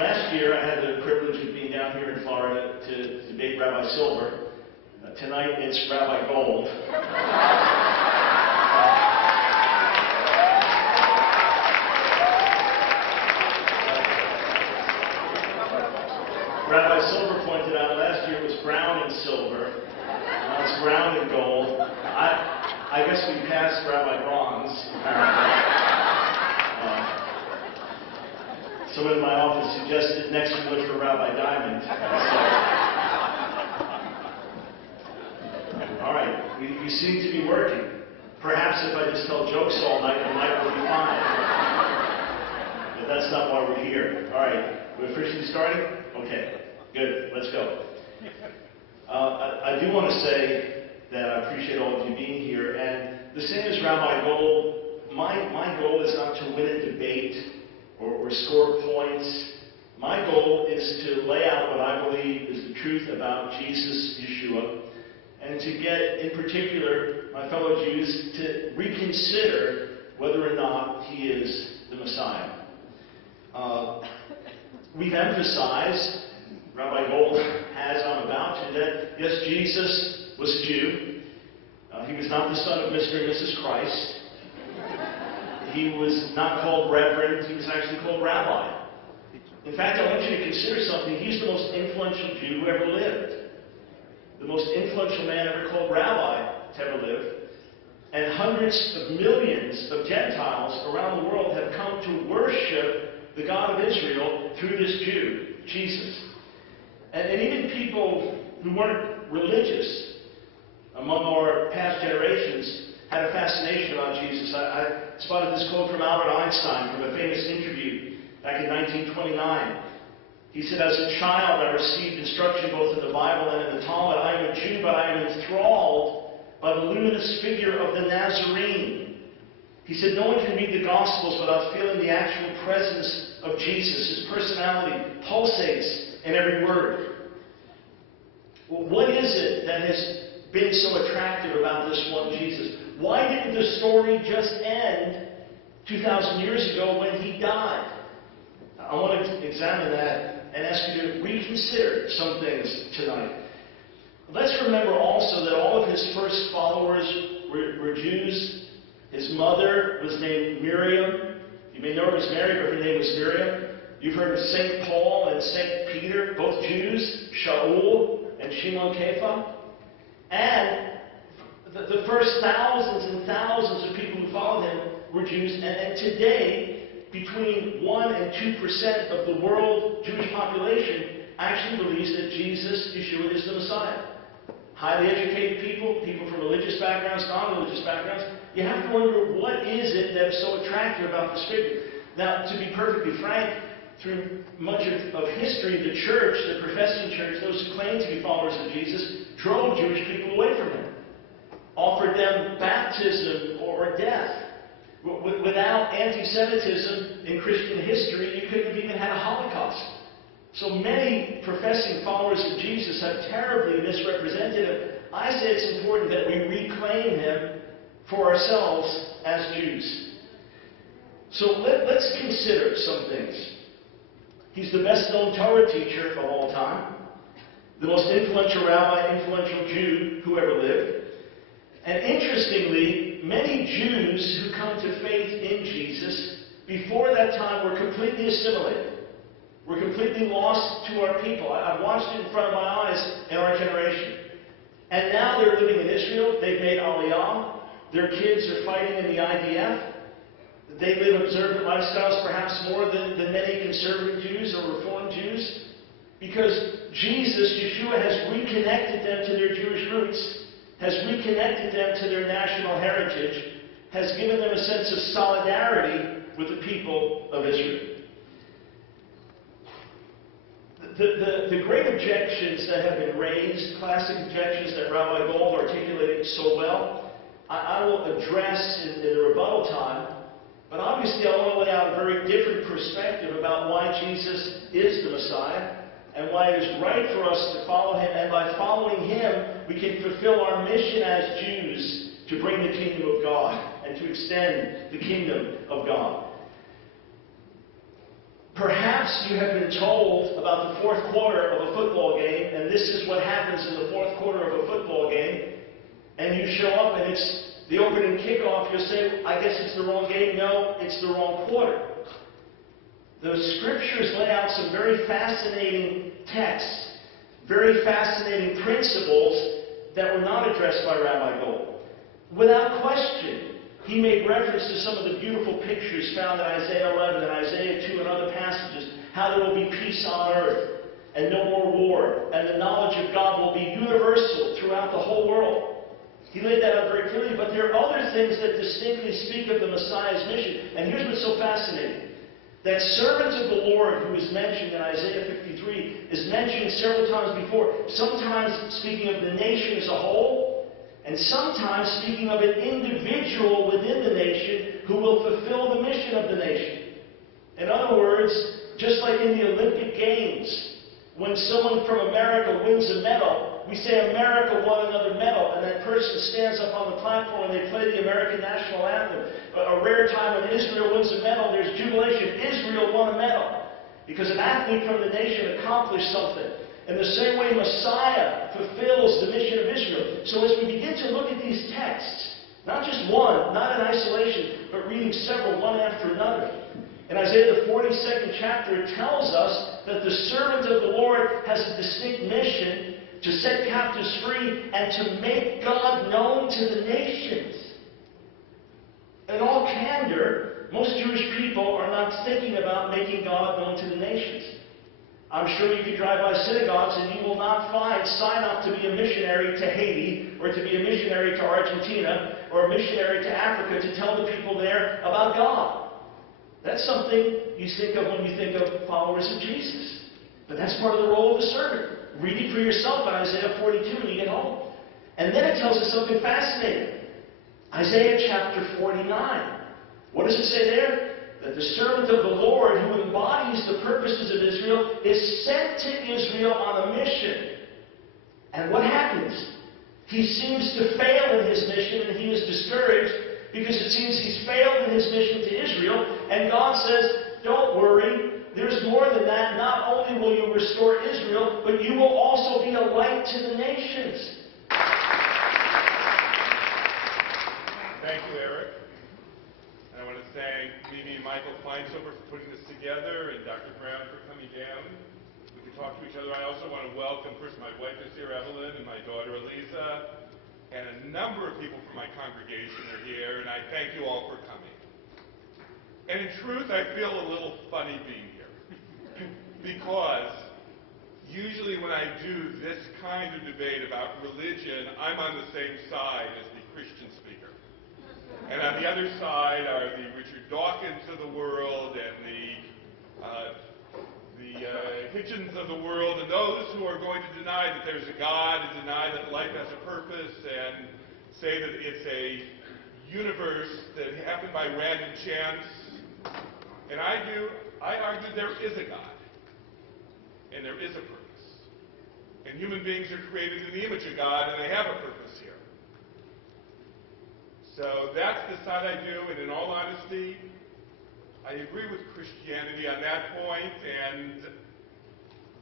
Last year, I had the privilege of being down here in Florida to debate Rabbi Silver. Tonight, it's Rabbi Gold. Rabbi Silver pointed out last year it was brown and silver. Now it's brown and gold. I guess we passed Rabbi Bronze, apparently. Someone in my office suggested next we look for Rabbi Diamond. So, all right, you seem to be working. Perhaps if I just tell jokes all night, the night will be fine. But that's not why we're here. All right, we're officially starting? Okay, good. Let's go. I do want to say that I appreciate all of you being here. And the same as Rabbi Gold, my goal is not to win a debate or score points. My goal is to lay out what I believe is the truth about Jesus, Yeshua, and to get, in particular, my fellow Jews to reconsider whether or not he is the Messiah. We've emphasized, Rabbi Gold has, I'm about to, that yes, Jesus was a Jew. He was not the son of Mr. and Mrs. Christ. He was not called Reverend, he was actually called Rabbi. In fact, I want you to consider something. He's the most influential Jew who ever lived. The most influential man ever called Rabbi to ever live. And hundreds of millions of Gentiles around the world have come to worship the God of Israel through this Jew, Jesus. And even people who weren't religious among our past generations had a fascination about Jesus. I spotted this quote from Albert Einstein from a famous interview back in 1929. He said, as a child, I received instruction both in the Bible and in the Talmud. I am a Jew, but I am enthralled by the luminous figure of the Nazarene. He said, no one can read the Gospels without feeling the actual presence of Jesus. His personality pulsates in every word. Well, what is it that has been so attractive about this one Jesus? Why didn't the story just end 2,000 years ago when he died? I want to examine that and ask you to reconsider some things tonight. Let's remember also that all of his first followers were Jews. His mother was named Miriam. You may know her as Mary, but her name was Miriam. You've heard of St. Paul and St. Peter, both Jews, Shaul and Shimon Kepha. And the first thousands and thousands of people who followed him were Jews. And today, between 1% and 2% of the world Jewish population actually believes that Jesus, Yeshua, is the Messiah. Highly educated people, people from religious backgrounds, non-religious backgrounds. You have to wonder, what is it that is so attractive about this figure? Now, to be perfectly frank, through much of history, the church, the professing church, those who claimed to be followers of Jesus, drove Jewish people away from him, offered them baptism or death. Without anti-Semitism in Christian history, you couldn't have even had a Holocaust. So many professing followers of Jesus have terribly misrepresented him. I say it's important that we reclaim him for ourselves as Jews. So let's consider some things. He's the best-known Torah teacher of all time, the most influential rabbi, influential Jew who ever lived. And interestingly, many Jews who come to faith in Jesus before that time were completely assimilated. Were completely lost to our people. I've watched it in front of my eyes in our generation. And now they're living in Israel. They've made Aliyah. Their kids are fighting in the IDF. They live observant lifestyles perhaps more than many conservative Jews or Reformed Jews. Because Jesus, Yeshua, has reconnected them to their Jewish roots, has reconnected them to their national heritage, has given them a sense of solidarity with the people of Israel. The great objections that have been raised, classic objections that Rabbi Gold articulated so well, I will address in the rebuttal time. But obviously I want to lay out a very different perspective about why Jesus is the Messiah and why it is right for us to follow him. And by following him, we can fulfill our mission as Jews to bring the kingdom of God and to extend the kingdom of God. Perhaps you have been told about the fourth quarter of a football game, and this is what happens in the fourth quarter of a football game, and you show up and it's the opening kickoff. You'll say, I guess it's the wrong game. No, it's the wrong quarter. The scriptures lay out some very fascinating texts, very fascinating principles that were not addressed by Rabbi Gold. Without question, he made reference to some of the beautiful pictures found in Isaiah 11 and Isaiah 2 and other passages, how there will be peace on earth and no more war, and the knowledge of God will be universal throughout the whole world. He laid that out very clearly, but there are other things that distinctly speak of the Messiah's mission. And here's what's so fascinating. That servant of the Lord, who is mentioned in Isaiah 53, is mentioned several times before. Sometimes speaking of the nation as a whole, and sometimes speaking of an individual within the nation who will fulfill the mission of the nation. In other words, just like in the Olympic Games, when someone from America wins a medal, we say America won another medal, and that person stands up on the platform and they play the American national anthem. A rare time when Israel wins a medal, there's jubilation. Israel won a medal because an athlete from the nation accomplished something. In the same way, Messiah fulfills the mission of Israel. So as we begin to look at these texts, not just one, not in isolation, but reading several one after another, in Isaiah the 42nd chapter, it tells us that the servant of the Lord has a distinct mission to set captives free and to make God known to the nations. In all candor, most Jewish people are not thinking about making God known to the nations. I'm sure you could drive by synagogues and you will not find sign up to be a missionary to Haiti, or to be a missionary to Argentina, or a missionary to Africa to tell the people there about God. That's something you think of when you think of followers of Jesus. But that's part of the role of the servant. Read it for yourself in Isaiah 42 when you get home. And then it tells us something fascinating. Isaiah chapter 49. What does it say there? That the servant of the Lord, who embodies the purposes of Israel, is sent to Israel on a mission. And what happens? He seems to fail in his mission, and he is discouraged because it seems he's failed in his mission to Israel. And God says, don't worry. There's more than that. Not only will you restore Israel, but you will also be a light to the nations. Thank you, Eric. And I want to thank Mimi and Michael Kleinsober for putting this together, and Dr. Brown for coming down. We can talk to each other. I also want to welcome, first, my wife is here, Evelyn, and my daughter, Eliza, and a number of people from my congregation are here, and I thank you all for coming. And in truth, I feel a little funny being here. Because usually when I do this kind of debate about religion, I'm on the same side as the Christian speaker. And on the other side are the Richard Dawkins of the world and the Hitchens of the world, and those who are going to deny that there's a God and deny that life has a purpose and say that it's a universe that happened by random chance. And I argue there is a God. And there is a purpose. And human beings are created in the image of God, and they have a purpose here. So that's the side I do, and in all honesty, I agree with Christianity on that point, and